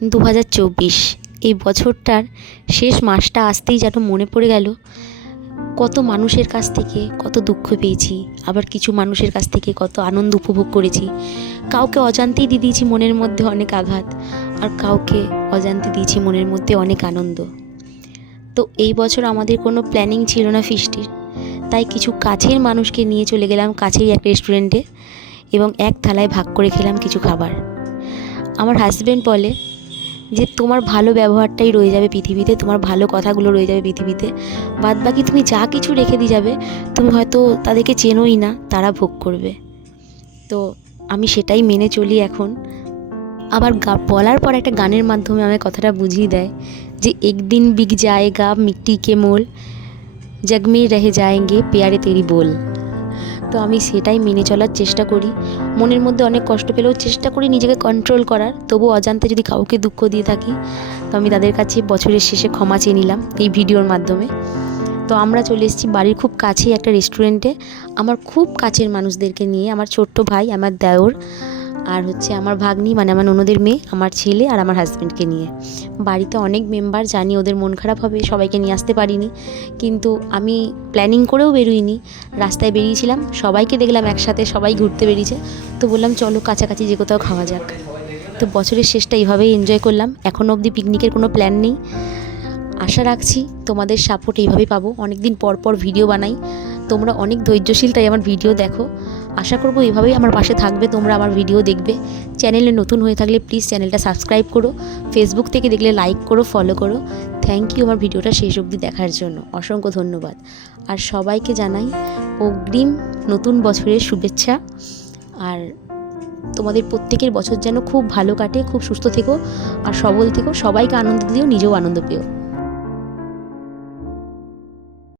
2024 এই বছরটার শেষ মাসটা আসতেই যেন মনে পড়ে গেল কত মানুষের কাছ থেকে কত দুঃখ পেয়েছি, আবার কিছু মানুষের কাছ থেকে কত আনন্দ উপভোগ করেছি। কাউকে অজান্তেই দিয়ে দিয়েছি মনের মধ্যে অনেক আঘাত, আর কাউকে অজান্তে দিয়েছি মনের মধ্যে অনেক আনন্দ। তো এই বছর আমাদের কোনো প্ল্যানিং ছিল না ফিস্টির, তাই কিছু কাছের মানুষকে নিয়ে চলে গেলাম কাছেই এক রেস্টুরেন্টে এবং এক থালায় ভাগ করে খেলাম কিছু খাবার। আমার হাজব্যান্ড বলে যে তোমার ভালো ব্যবহারটাই রয়ে যাবে পৃথিবীতে, তোমার ভালো কথাগুলো রয়ে যাবে পৃথিবীতে, বাদ বাকি তুমি যা কিছু রেখে দিয়ে যাবে তুমি হয়তো তাদেরকে চেনোই না, তারা ভোগ করবে। তো আমি সেটাই মেনে চলি এখন। আবার বলার পর একটা গানের মাধ্যমে আমায় কথাটা বুঝিয়ে দেয় যে এক দিন বিক জায়েগা মিট্টি কে মোল, জগ মে রহে যায়েঙ্গে প্যারে তেরি বোল। তো আমি সেটাই মেনে চলার চেষ্টা করি। মনের মধ্যে অনেক কষ্ট পেলেও চেষ্টা করি নিজেকে কন্ট্রোল করার, তবু অজান্তে যদি কাউকে দুঃখ দিয়ে থাকি তো আমি তাদের কাছে বছরের শেষে ক্ষমা চেয়ে নিলাম এই ভিডিওর মাধ্যমে। তো আমরা চলে এসেছি বাড়ির খুব কাছেই একটা রেস্টুরেন্টে, আমার খুব কাছের মানুষদেরকে নিয়ে, আমার ছোট্ট ভাই, আমার দেওর, আর হচ্ছে আমার ভাগ্নি মানে আমার ননদের মেয়ে, আমার ছেলে আর আমার হাজব্যান্ডকে নিয়ে। বাড়িতে অনেক মেম্বার, জানি ওদের মন খারাপ হবে, সবাইকে নিয়ে আসতে পারিনি, কিন্তু আমি প্ল্যানিং করেও বেরোইনি, রাস্তায় বেরিয়েছিলাম, সবাইকে দেখলাম একসাথে সবাই ঘুরতে বেরিয়েছে, তো বললাম চলো কাছাকাছি যে কোথাও খাওয়া যাক। তো বছরের শেষটা এইভাবেই এনজয় করলাম। এখনও অবধি পিকনিকের কোনো প্ল্যান নেই। আশা রাখছি তোমাদের সাপোর্ট এইভাবেই পাবো। অনেক দিন পর পর ভিডিও বানাই, তোমরা অনেক ধৈর্যশীল, তাই আমার ভিডিও দেখো। আশা করবো এইভাবেই আমার পাশে থাকবে, তোমরা আমার ভিডিও দেখবে। চ্যানেলে নতুন হয়ে থাকলে প্লিজ চ্যানেলটা সাবস্ক্রাইব করো, ফেসবুক থেকে দেখলে লাইক করো, ফলো করো। থ্যাংক ইউ আমার ভিডিওটা শেষ অবধি দেখার জন্য, অসংখ্য ধন্যবাদ। আর সবাইকে জানাই অগ্রিম নতুন বছরের শুভেচ্ছা। আর তোমাদের প্রত্যেকের বছর যেন খুব ভালো কাটে, খুব সুস্থ থেকো আর সবল থেকো, সবাইকে আনন্দ দিও, নিজেও আনন্দ পেও।